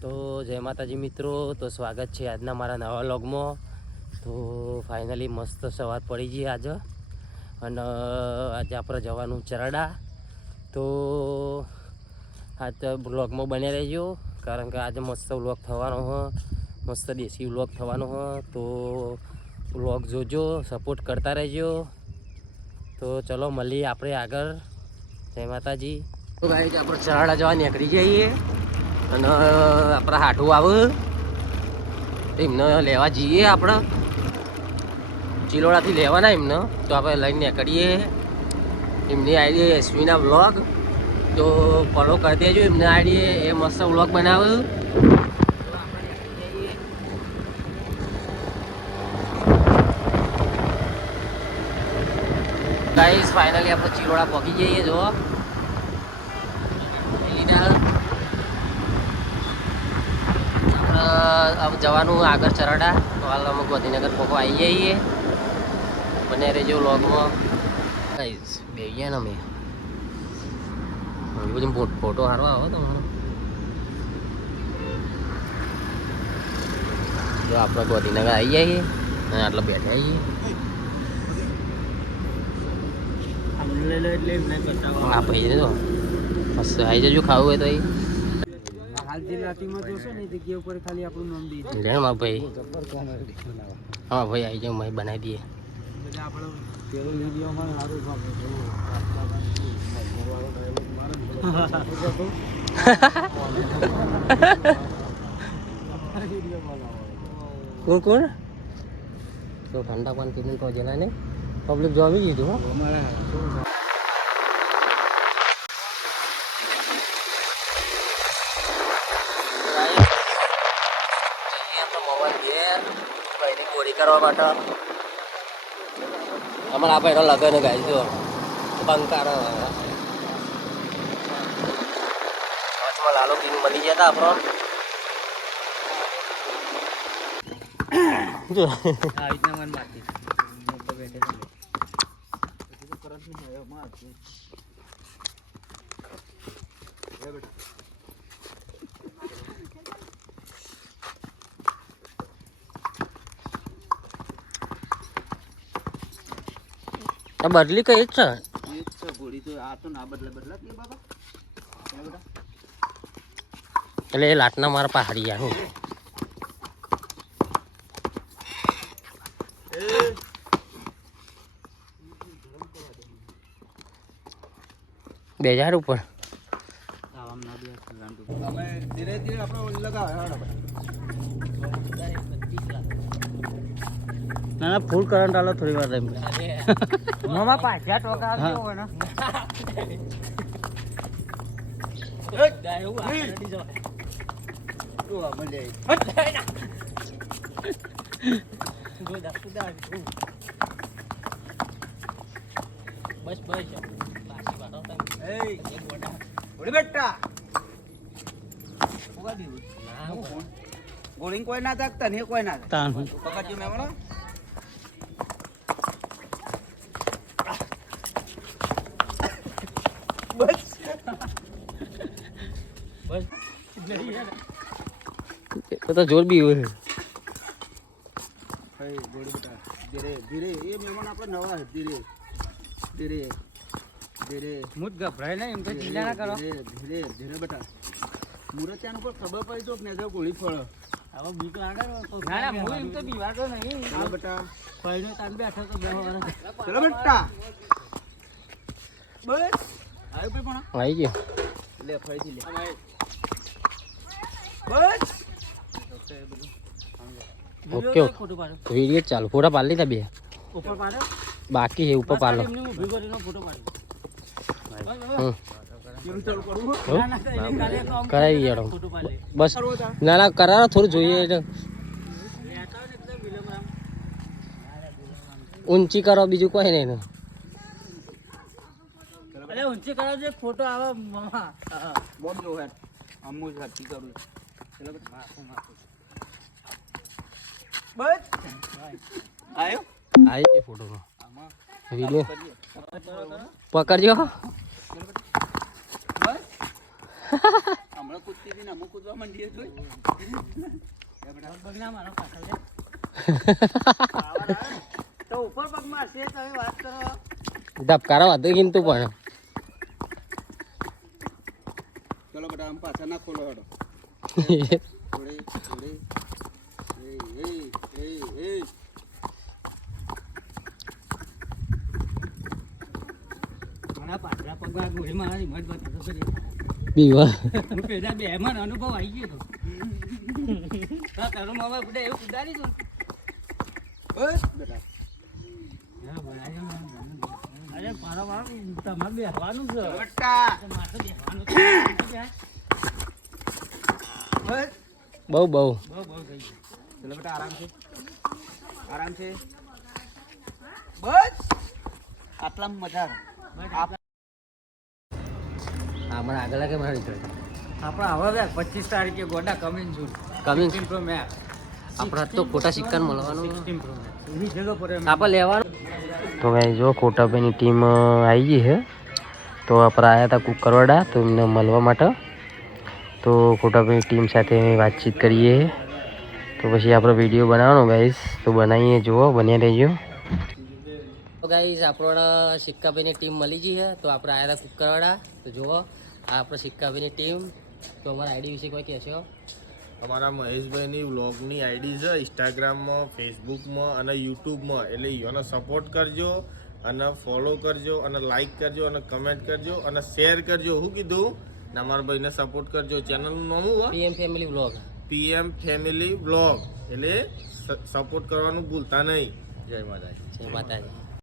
તો જય માતાજી મિત્રો, તો સ્વાગત છે આજના મારા નવા વ્લોગમાં। તો ફાઇનલી મસ્ત સવાર પડી ગઈ આજે, અને આજે આપણે જવાનું ચરડા। તો આજ વ્લોગમાં બન્યા રહેજો, કારણ કે આજે મસ્ત વ્લોગ થવાનો હ, મસ્ત દેશી વ્લોગ થવાનો હ। તો વ્લોગ જોજો, સપોર્ટ કરતા રહેજો। તો ચલો મળીએ આપણે આગળ। જય માતાજી। તો ગાઈસ આપણે ચરડા જવા નીકળી જઈએ, અને આપણા હાટું આવે એમને લેવા જઈએ। આપણે ચિલોડાથી લેવાના એમને, તો આપણે લઈને નીકળીએ। એમની આઈડી એસવીના વ્લોગ, તો ફોલો કરી દેજો એમને આઈડી, એ મસ્ત વ્લોગ બનાવે। ગાઈસ ફાઇનલી આપણે ચિલોડા પહોંચી જઈએ। જો જવાનું આગળ ચરડા, તો હાલ અમે ગાંધીનગર પોકો આવી જઈએ। બને રહેજો વ્લોગમાં ગાઈસ। બે ગયા ને અમે બધું ફોટો હારવા આવો તો જો આપણે ગાંધીનગર આવી જઈએ અને આટલા બેઠા આવીએ। હા ભાઈ તો મસ્ત આવી જજો, ખાવું હોય તો એ હાલ જિલ્લામાં જોશો ને જગ્યા ઉપર ખાલી આપણું નામ દઈ દે હા ભાઈ। હા ભાઈ આવી જાવ, ભાઈ બનાવી દઈએ બધા આપણે પેલો વિડીયોમાં સારું કોણ કોણ તો ઠંડા પાણી પીને તો જલા ને પબ્લિક જો આવી ગયું ગોળી કરવા માટે। અમારે આ ભાઈનો લગન ગાય જો બંકાર હાથમાં લાલો પીને મળી ગયા હતા આપણો જો આ રીતના મન મારતી તો બેઠે છે તો કરંટ નહીં આવ્યો માર લે બેટા આ બદલી કઈ છે ઘોડી તો આ તો ના બદલા કે બાબા બેટા એટલે એ લાટના મારા પહાડી હું બેજાર ઉપર ધીરે ધીરે આપણે લગાવે ના ના ફૂલ કરંટ આલો થોડી વાર એમ મામા પાછા ટોકા આવ્યો હોય ને એક ગાય હું આ રેડી જો તો મળે હટ ના ગોદા સુદા બસ બસ પાછી વાળો તમ એ ગોડા ઓડે બેટા ઓગા દીવું ના ગોળીન કોઈ ના તાકતા ને કોઈ ના તાન પકડજો મે વળો બસ બસ નહીં યાર તો જોર બી હોય ભાઈ ગોળી બેટા ધીરે ધીરે એ મહેમાન આપણે નવા ધીરે ધીરે ધીરે મુત ગભરાય ને એમ તો ચિલ્લા ના કરો ધીરે ધીરે બેટા મુરત્યાન ઉપર ખબર પડી તો ને જો ગોળી ફળ હવે બીક લાગે ના ના હું એમ તો બીવાતો નહીં હા બેટા ભાઈનો તાન બેઠો તો બેહો ચલો બેટા બસ આયો ભાઈ પણ આવી ગયો લે ફરીથી લે બસ ઓકે વિડિયો ચાલુ ફોટા પાડ લીધા બે ઉપર પાડો બાકી છે ઉપર પાડો એમને હું ભીગો રીનો ફોટો પાડ કરાવી યાર બસ ના ના કરાવો થોડું જોઈએ ઊંચી કરો બીજું કોઈ નહીં અરે ઊંચી કરો જે ફોટો આવે મામા બોમ જો હેડ અમુ જ હાથી કરું ચલો બસ આયો આયો ફોટો આમાં વિડિયો પકડજો બસ હમણાં કૂદતી હતી ને અમુક કૂદવા માંડીએ જોઈ બગના મારો પાછળ તો ઉપર પગમાં હશે તમે વાત કરો ધબકારા વાતો કીધું પણ ચલો બેટા આમ પાછા ના ખોલો હડો થોડે થોડે એ મારા પાછલા પગમાં ગોળી મારવાની મત બતાતો કરી બીવા હું પેલા બે માં અનુભવ આવી ગયો તો તારું મામા બધે એવું ઉડાડી દો બસ બેટા અરે મારા મારા તમારે બેસવાનું છે બેટા મારે બેસવાનું છે બસ બહુ બહુ બહુ થઈ ગયું ચલો બેટા આરામ છે બસ આટલામાં મજા આવે આપણે આગળ કે મારી નીકળે આપણે હવે 25 તારીખે ગોડા કમિંગ છું કમિંગ પ્રો મેક્સ આપણે તો ખોટા સિક્કા મળવાનું 16 પ્રો મેક્સ એની જગ્યા પર આપણે લેવાનું તો ભાઈ જો ખોટાભાઈની ટીમ આવી ગઈ છે તો આપણે આવ્યા હતા કુકરવાડા તો એમને મળવા માટે તો ખોટાભાઈની ટીમ સાથે વાતચીત કરીએ તો પછી આપણે વિડીયો બનાવવાનો ગાઈસ તો બનાવીએ જુઓ બન્યા રહેજો તો ગાઈસ આપણો સિક્કાભાઈની ટીમ મળી ગઈ છે તો આપણે આવ્યા હતા કુકરવાડા તો જુઓ આ આપણે સિક્કાભાઈની ટીમ તો અમારા આઈડી વિશે કોઈ કહેશો અમારા મહેશભાઈની વ્લોગની આઈડી છે ઇન્સ્ટાગ્રામમાં ફેસબુકમાં અને યુટ્યુબમાં એટલે એને સપોર્ટ કરજો અને ફોલો કરજો અને લાઈક કરજો અને કમેન્ટ કરજો અને શેર કરજો શું કીધું ને અમારા ભાઈને સપોર્ટ કરજો ચેનલનું નામ શું PM family vlog PM family vlog એટલે સપોર્ટ કરવાનું ભૂલતા નહીં જય માતાજી જય માતાજી